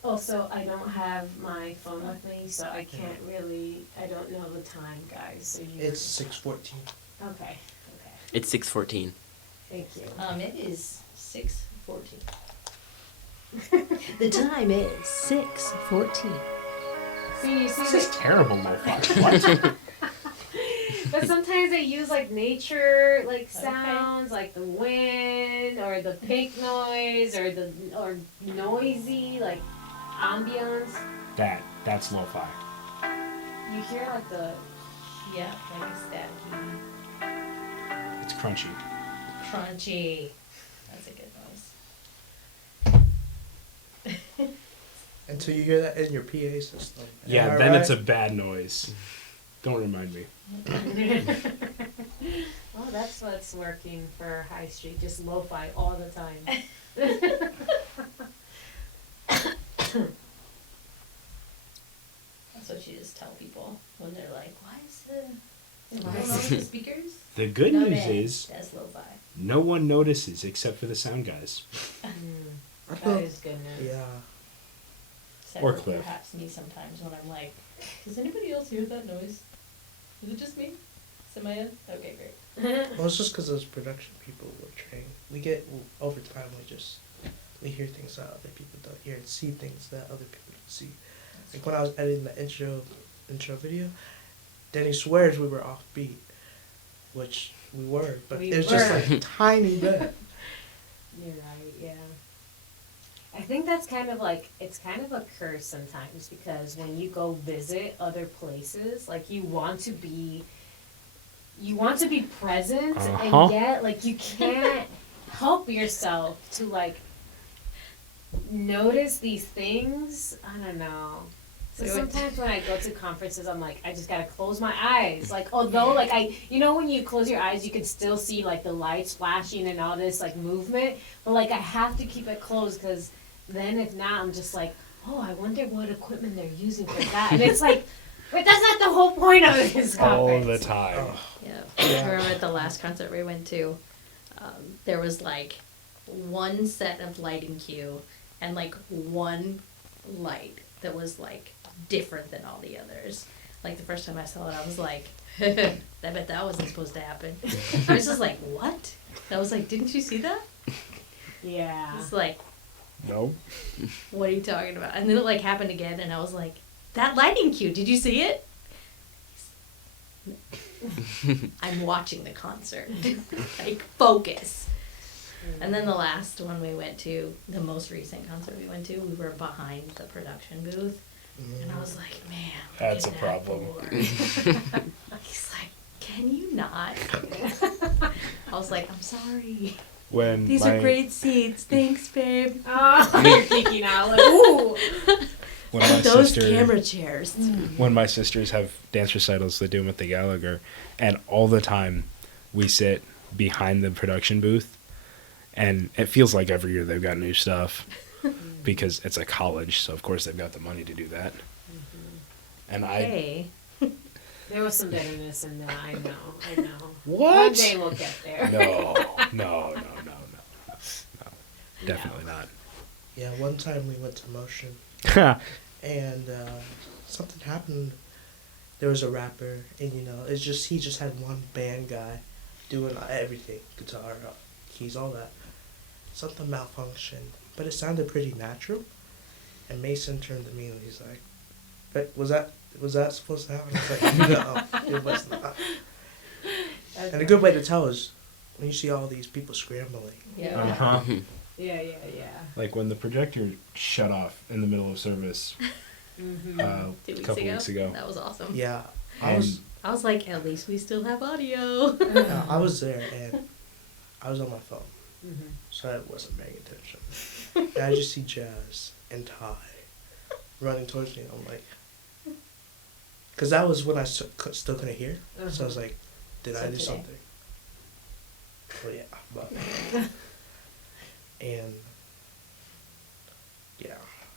Also, I don't have my phone with me, so I can't really. I don't know the time, guys. So you. It's 6:14. Okay. Okay. It's 6:14. Thank you. It is 6:14. The time is 6:14. See, you see, This is terrible, lo-fi. What? but sometimes they use like nature, like sounds, like the wind or the pink noise or noisy, like ambience. That's lo-fi. You hear like the. Yeah, like a staticky, It's crunchy. crunchy. That's a good noise. Until you hear that in your PA system. Yeah, Am I then it's a right? bad noise. Don't remind me. Well, that's what's working for High Street. Just lo-fi all the time. That's what you just tell people when they're like, "Why is the Why don't is know the speakers?" The good No, news man, is that's lo-fi. no one notices except for the sound guys. I That thought- is good news. Yeah. Except Or for Cliff. perhaps me sometimes when I'm like, "Does anybody else hear that noise? Is it just me? It's in my head?" Okay, great. Well, it's just because those production people were trained. We get over time. We hear things that other people don't hear and see things that other people don't see. Like when I was editing the intro video, Danny swears we were off beat, which we were, but We it was just were. like a tiny bit. You're right, yeah. I think that's kind of like, it's kind of a curse sometimes because when you go visit other places, like you want to be present Uh-huh. and yet like you can't help yourself to like notice these things. I don't know. So Wait, what? sometimes when I go to conferences, I'm like, I just gotta close my eyes. Like, although, like, when you close your eyes, you can still see, like, the lights flashing and all this, like, movement. But, like, I have to keep it closed because then if not, I'm just like, oh, I wonder what equipment they're using for that. And it's like, but that's not the whole point of this All conference. the time. Oh, Yeah. Yeah. I remember at the last concert we went to, there was like one set of lighting cue, and like one light that was like different than all the others. Like the first time I saw it, I was like, I bet that wasn't supposed to happen. I was just like, what? I was like, didn't you see that? Yeah. It's like, No. what are you talking about? And then it like happened again, and I was like, that lighting cue, did you see it? I'm watching the concert. Like, focus. And then the last one we went to, the most recent concert we went to, we were behind the production booth. And I was like, man, look That's at a that problem. board. He's like, can you not? I was like, I'm sorry. When These are great seats. Thanks, babe. Oh, you're geeking out. Like, ooh. when my Those sister camera chairs. when my sisters have dance recitals, they do them at the Gallagher, and all the time we sit behind the production booth, and it feels like every year they've got new stuff because it's a college, so of course they've got the money to do that. And Hey. There was some bitterness in that. I know. What? One day we'll get there. No, definitely Yeah, one time we went to Motion, not. and something happened. There was a rapper, and he just had one band guy doing everything, guitar, keys, all that. Something malfunctioned, but it sounded pretty natural. And Mason turned to me and he's like, "But was that supposed to happen?" I was like, "No, it was not." And a good way to tell is when you see all these people scrambling. Yeah. Uh-huh. Yeah. Like when the projector shut off in the middle of service Mm-hmm. a 2 couple weeks ago. That was awesome. Yeah, And I was like, at least we still have audio. I was there and I was on my phone, Mm-hmm. so I wasn't paying attention. And I just see Jazz and Ty running towards me. I'm like, because that was when I still couldn't hear. So I was like, did I So do today. something? Well, yeah, but and yeah,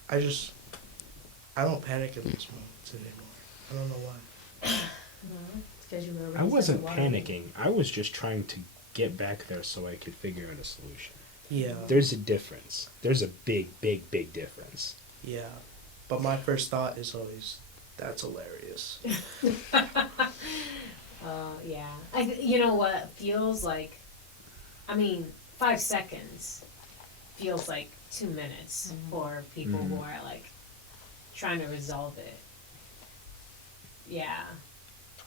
I don't panic in those moments anymore. I don't know why. Because you were raised I in wasn't the water. panicking. I was just trying to get back there so I could figure out a solution. Yeah, There's a difference. There's a big difference. yeah, but my first thought is always, that's hilarious. Yeah. You know what feels like? 5 seconds feels like 2 minutes Mhm. for people who Mhm. are like trying to resolve it. Yeah.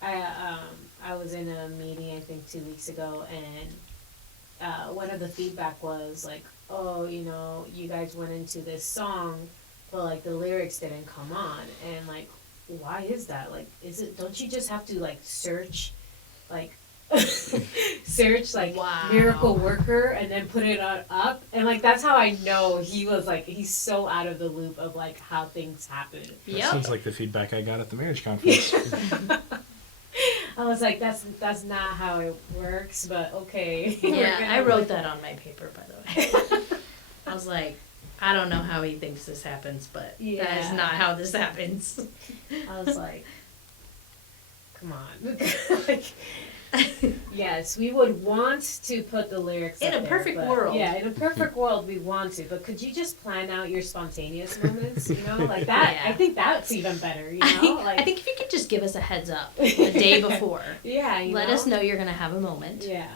I was in a meeting I think 2 weeks ago, and one of the feedback was like, oh, you guys went into this song, but like the lyrics didn't come on, and like, why is that? Like, don't you just have to like search, like search like Wow. miracle worker and then put it on up, and like that's how I know he was like, he's so out of the loop of like how things happen. That Yep. sounds like the feedback I got at the marriage conference. I was like, that's not how it works, but okay. Yeah, I wrote that on my paper, by the way. I was like, I don't know how he thinks this happens, but that is Yeah. not how this happens. I was like, come on. Like, yes, we would want to put the lyrics In up a there, perfect but- world. Yeah, in a perfect world, we want to. But could you just plan out your spontaneous moments? Like that. Yeah. I think that's even better. I think if you could just give us a heads up the day before, Yeah. let us know you're gonna have a moment. Yeah.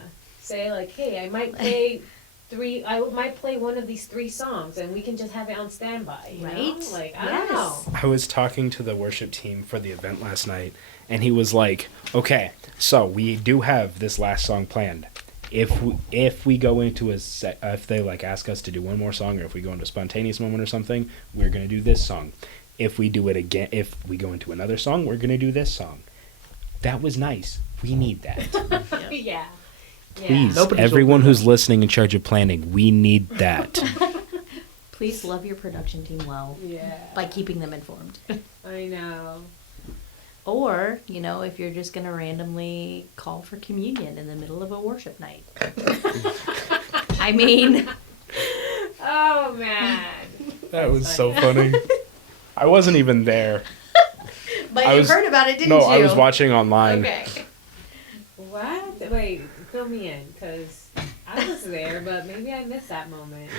Say like, hey, I might play I might play one of these 3 songs, and we can just have it on standby. You know? Right? Like, I don't know. I was talking to the worship team for the event last night, and he was like, "Okay, so we do have this last song planned. If we go into if they like ask us to do one more song, or if we go into a spontaneous moment or something, we're gonna do this song. If we do it again, if we go into another song, we're gonna do this song." That was nice. We need that. Yep. Yeah. Please, Nobody's everyone open who's up. listening in charge of planning, we need that. Please love your production team well Yeah. by keeping them informed. I know. Or, if you're just gonna randomly call for communion in the middle of a worship night. I mean, Oh man. That was so funny. I wasn't even there. but I you was- heard about it, didn't No, you? I was watching online. Okay. What? Wait, fill me in, cause I was there, but maybe I missed that moment.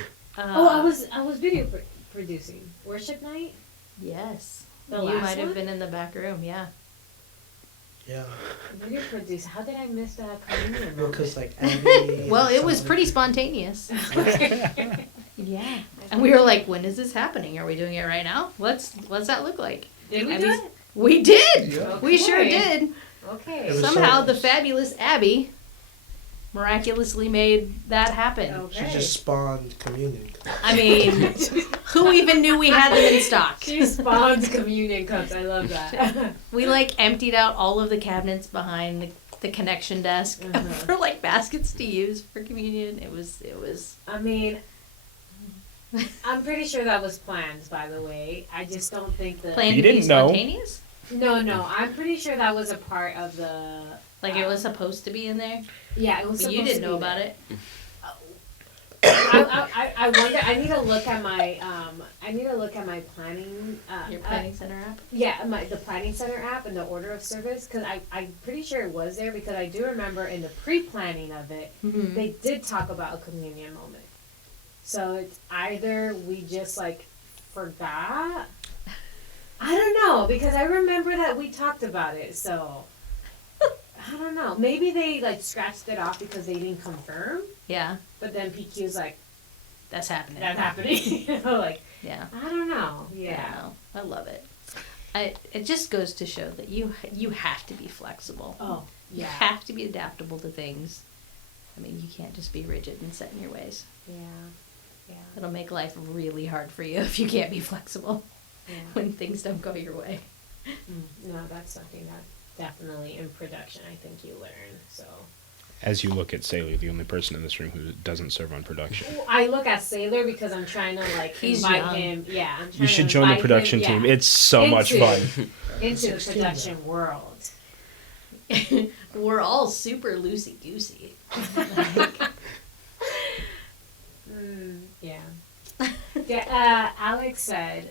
I was video producing worship night. Yes. The You last might have one? been in the back room, yeah. Yeah. Video produce. How did I miss that communion moment? Because like Andy. Well, it was somebody- pretty spontaneous. Okay. Yeah. And we were like, when is this happening? Are we doing it right now? What's that look like? Did we I do mean, it? We did. Yeah. We sure Okay. did. Okay. It was Somehow so- the fabulous Abby miraculously made that happen. Okay. She just spawned communion. I mean, who even knew we had them in stock? She spawned communion cups. I love that. We like emptied out all of the cabinets behind the connection desk Uh-huh. for like baskets to use for communion. It was I mean, I'm pretty sure that was planned. By the way, I just don't think that. planned You to be didn't know. spontaneous. No, I'm pretty sure that was a part of the. Like it was supposed to be in there, Yeah, it was. but you supposed didn't to know be about there. it. I wonder. I need to look at my. I need to look at my planning. Your planning center app. Yeah, the planning center app and the order of service because I'm pretty sure it was there because I do remember in the pre-planning of it Mm-hmm. they did talk about a communion moment. So it's either we just like forgot. I don't know because I remember that we talked about it. So I don't know. Maybe they like scratched it off because they didn't confirm. Yeah, But then PQ's like that's happening. that's happening. You know, like Yeah. I don't know. I Yeah. know. I love it. It just goes to show that you have to be flexible. Oh You yeah. have to be adaptable to things. I mean, you can't just be rigid and set in your ways. Yeah. Yeah. It'll make life really hard for you if you can't be flexible Yeah. when things don't go your way. No, that's something that definitely in production I think you learn. So As you look at Saley, the only person in this room who doesn't serve on production. I look at Sailor because I'm trying to like He's invite young. him. Yeah, I'm trying You should to join the invite production him, team. yeah, It's so much into- fun. into the 16 production world. We're all super loosey goosey. Yeah. Yeah. Alex said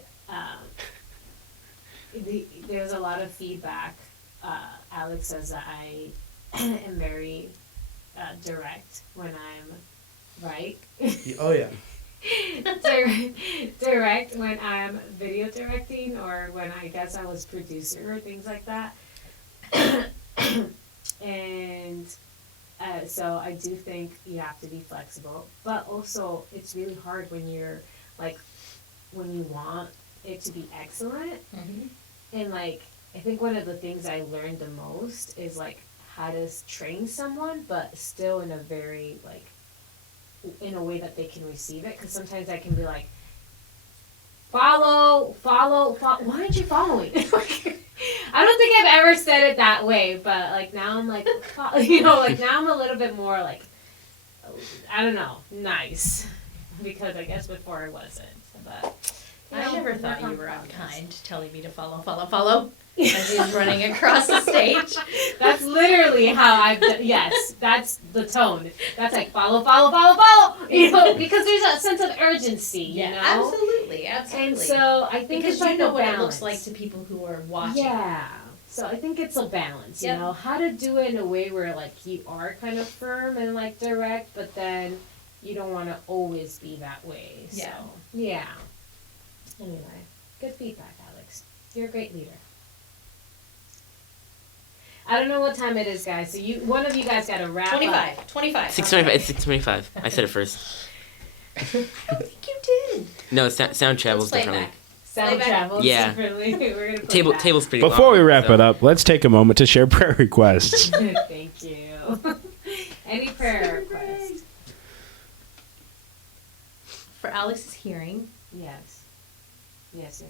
there was a lot of feedback. Alex says that I am very direct when I'm right. Oh yeah. Direct when I'm video directing or when I guess I was producer or things like that. And so I do think you have to be flexible, but also it's really hard when you're like when you want it to be excellent. And like I think one of the things I learned the most is like how to train someone, but still in a very like in a way that they can receive it. Because sometimes I can be like, follow. Why aren't you following? I don't think I've ever said it that way, but like now I'm like, you know, like now I'm a little bit more like, I don't know, nice, because I guess before I wasn't. But you I know, never thought work you on were progress. unkind, telling me to follow as he's running across the stage. That's literally how I've done, yes, that's the tone. That's like follow, you know, because there's a sense of urgency, you know? absolutely. And so I think because it's like you know a what balance. it looks like to people who are watching. Yeah. So I think it's a balance, you Yep. know, how to do it in a way where like you are kind of firm and like direct, but then you don't want to always be that way. So, Yeah. yeah. Anyway, good feedback, Alex. You're a great leader. I don't know what time it is, guys. So one of you guys got to wrap up. 25. 6:25. It's 6:25. I said it first. I don't think you did. No, sound travels Let's play differently. back. Sound Playback. travels Yeah. differently. We're gonna play Table that. table's pretty long. Before we wrap so- it up, let's take a moment to share prayer requests. Thank you. Any prayer requests? For Alex's hearing, Yes. Yes.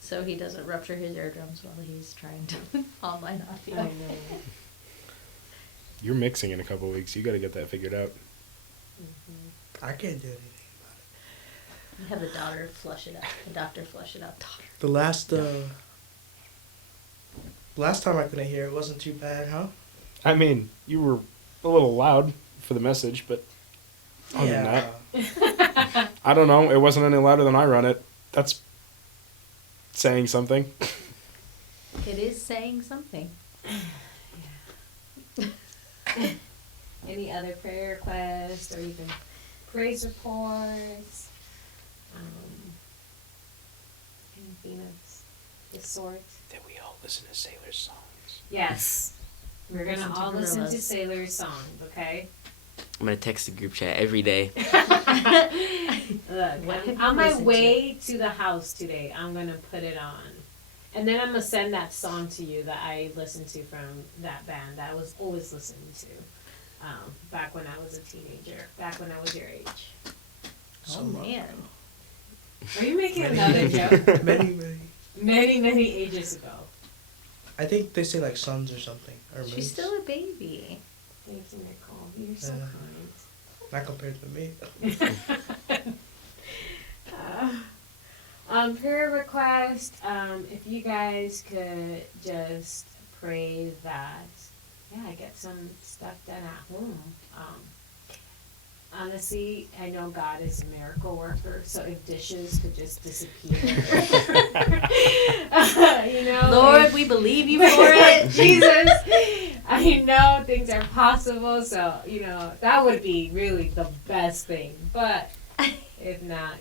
so he doesn't rupture his eardrums while he's trying to online I audio. know. You're mixing in a couple weeks. You got to get that figured out. I can't do anything. You have the daughter flush it out. The doctor flush it out. Daughter. The last time I couldn't hear it wasn't too bad, huh? I mean, you were a little loud for the message, but other than that, I don't know. It wasn't any louder than I run it. That's saying something. It is saying something. any other prayer requests or even praise reports, anything of the sort. That we all listen to Sailor's songs. Yes. We're going to Listen to all listen to Gorillaz. Sailor's songs, okay? I'm gonna text the group chat every day. Look, What have you on my listened to? way to the house today, I'm going to put it on. And then I'm going to send that song to you that I listened to from that band that I was always listening to back when I was a teenager, back when I was your age. Oh Some man. Are you making Many- another joke? Many. Many ages ago. I think they say like sons or something. Or She's moons. still a baby. Thank you, Nicole. You're so Yeah. kind. Not compared to me. Prayer request, if you guys could just pray that, I get some stuff done at home. Honestly, I know God is a miracle worker, so if dishes could just disappear. Lord, if- we believe you for it. Jesus, I know things are possible, so, that would be really the best thing. But if not,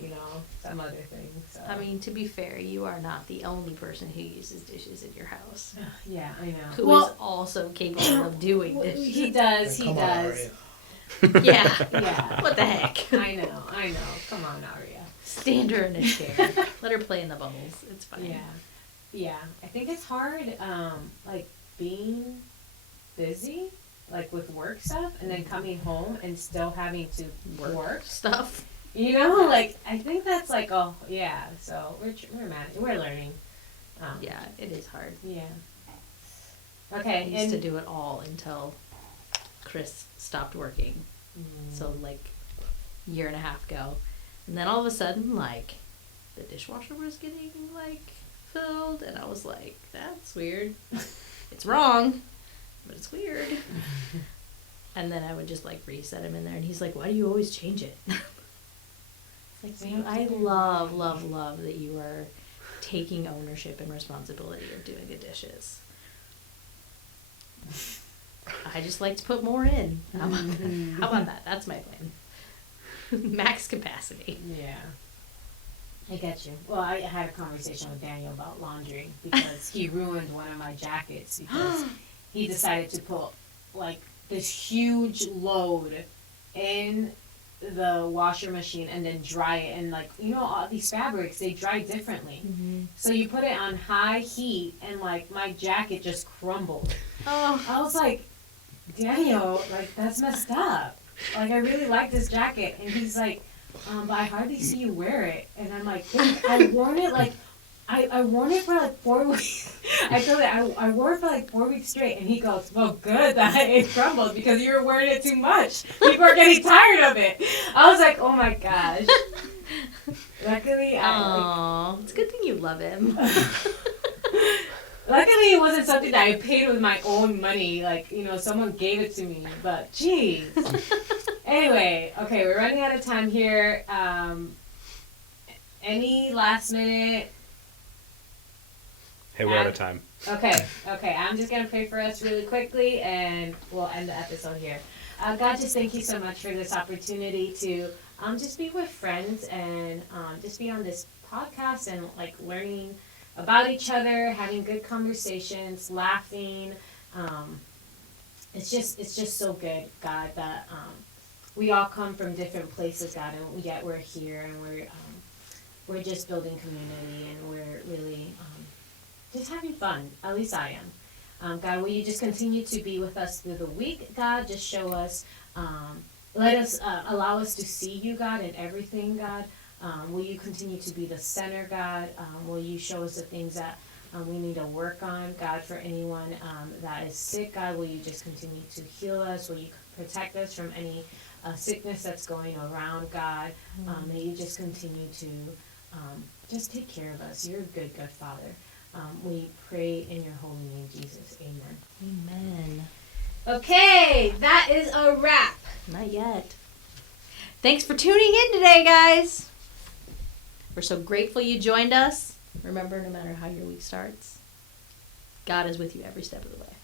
some other thing. So. I mean, to be fair, you are not the only person who uses dishes in your house. Yeah, I know. Who is also capable of doing dishes. He does, he Come on, does. Aria. Yeah. Yeah. What the heck? I know. Come on, Aria. Stand her in a chair. Let her play in the bubbles. It's fine. Yeah. I think it's hard, being busy, with work stuff, and then coming home and still having to work. Stuff. I think that's so we're learning. Yeah, it is hard. Yeah. I Okay, used to do it all until Chris stopped working. So year and a half ago. And then all of a sudden, the dishwasher was getting filled, and I was like, that's weird. It's wrong, but it's weird. And then I would just reset him in there, and he's like, why do you always change it? It's So you have to I do- love that you are taking ownership and responsibility of doing the dishes. I just like to put more in. How about that? That's my plan. Max capacity. Yeah. I get you. Well, I had a conversation with Daniel about laundry because he ruined one of my jackets because he decided to put this huge load in the washer machine and then dry it, and all these fabrics, they dry differently. So you put it on high heat and my jacket just crumbled. Oh, I was like, Daniel, that's messed up. I really like this jacket. And he's like, but I hardly see you wear it. And I'm like, I worn it I worn it for 4 weeks. I told him I wore it for 4 weeks straight. And he goes, well, good that it crumbled because you were wearing it too much. People are getting tired of it. I was like, oh my gosh. Luckily, it's a good thing you love him. Luckily, it wasn't something that I paid with my own money. Someone gave it to me. But, geez. Anyway, okay, we're running out of time here. Any last minute? Hey, we're out of time. Okay. I'm just going to pray for us really quickly, and we'll end the episode here. God, just thank you so much for this opportunity to just be with friends and just be on this podcast and, learning about each other, having good conversations, laughing. It's just so good, God, that we all come from different places, God, and yet we're here and we're just building community and we're really just having fun. At least I am. God, will you just continue to be with us through the week, God? Just show us, allow us to see you, God, in everything, God. Will you continue to be the center, God? Will you show us the things that we need to work on, God, for anyone that is sick, God? Will you just continue to heal us? Will you protect us from any sickness that's going around, God? May you just continue to just take care of us. You're a good, good Father. We pray in your holy name, Jesus. Amen. Amen. Okay, that is a wrap. Not yet. Thanks for tuning in today, guys. We're so grateful you joined us. Remember, no matter how your week starts, God is with you every step of the way.